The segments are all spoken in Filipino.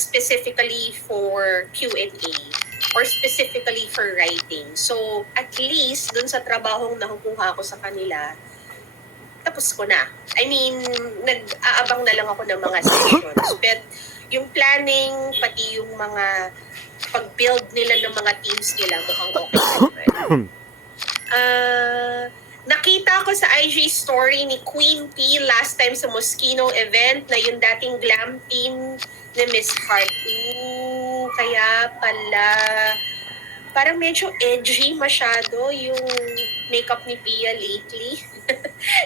specifically for Q&A or specifically for writing. So, at least, dun sa trabahong nakukuha ko sa kanila, tapos ko na. I mean, nag-aabang na lang ako ng mga sessions. But yung planning, pati yung mga pag-build nila ng mga teams nila, mukhang okay naman. Nakita ko sa IG story ni Queen P last time sa Moschino event na yung dating glam team ni Miss Heart. Kaya pala parang medyo edgy masyado yung makeup ni Pia lately.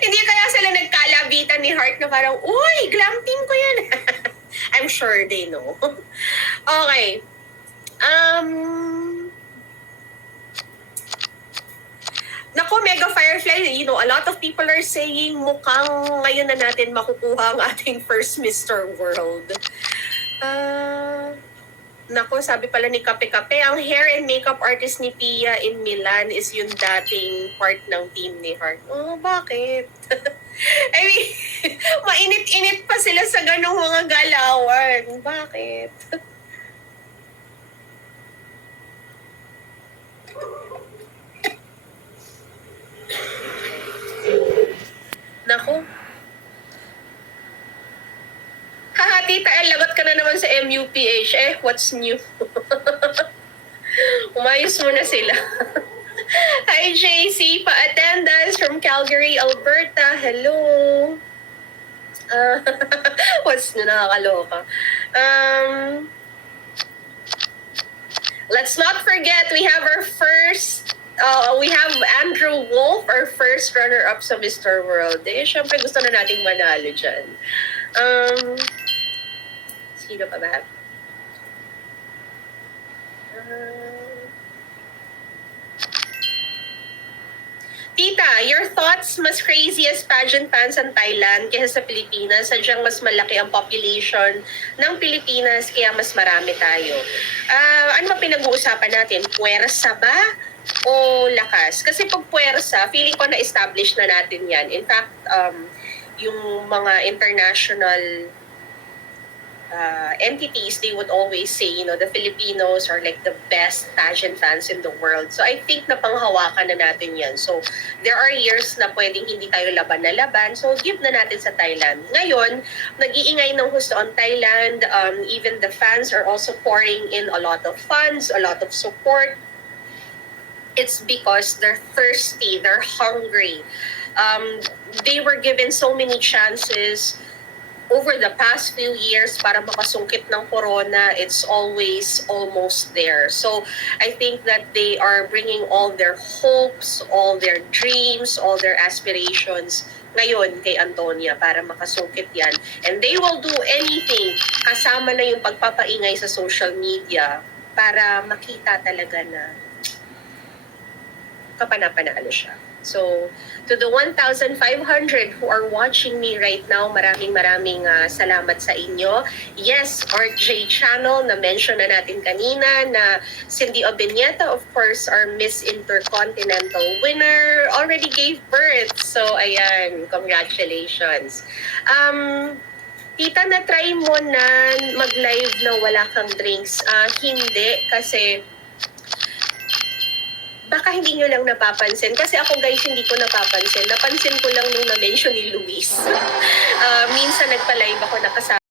Hindi kaya sila nagkalabitan ni Heart na parang, uy, glam team ko yan. I'm sure they know. Okay. Naku, Mega Firefly, you know, a lot of people are saying mukhang ngayon na natin makukuha ang ating first Mr. World. Naku, sabi pala ni Kape Kape, ang hair and makeup artist ni Pia in Milan is yung dating part ng team ni Heart. Oh, bakit? I mean, mainit-init pa sila sa ganong mga galawan. Bakit? Naku. Haha, Tita El, lagot ka na naman sa MUPH. What's new? Umayos mo na sila. Hi, JC. Pa-attendance from Calgary, Alberta. Hello. What's new? Nakakaloka. Let's not forget, we have our first we have Andrew Wolf, our first runner-up sa Mr. World. Syempre gusto na nating manalo dyan. Sino pa ba? Tita, your thoughts, mas crazy as pageant fans ang Thailand kaysa sa Pilipinas? Sadyang mas malaki ang population ng Pilipinas kaya mas marami tayo. Ano ba pinag-uusapan natin? Puwersa ba o lakas? Kasi pag puwersa, feeling ko na-establish na natin yan. In fact, yung mga international entities, they would always say, you know, the Filipinos are like the best pageant fans in the world. So I think na panghawakan na natin yan. So there are years na pwedeng hindi tayo laban na laban. So give na natin sa Thailand. Ngayon, nag-iingay ng husto on Thailand. Even the fans are also pouring in a lot of funds, a lot of support. It's because they're thirsty, they're hungry. They were given so many chances over the past few years para makasungkit ng corona. It's always almost there. So I think that they are bringing all their hopes, all their dreams, all their aspirations ngayon kay Antonia para makasungkit yan. And they will do anything, kasama na yung pagpapaingay sa social media para makita talaga na kapana-panalo siya. So, to the 1,500 who are watching me right now, maraming salamat sa inyo. Yes, RJ Channel, na-mention na natin kanina na Cindy Obeneta, of course, our Miss Intercontinental winner, already gave birth. So, ayan, congratulations. Tita, na-try mo na mag-live na wala kang drinks? Hindi, kasi baka hindi nyo lang napapansin. Kasi ako guys, hindi ko napapansin. Napansin ko lang nung na-mention ni Luis. Minsan nagpa-live ako nakasama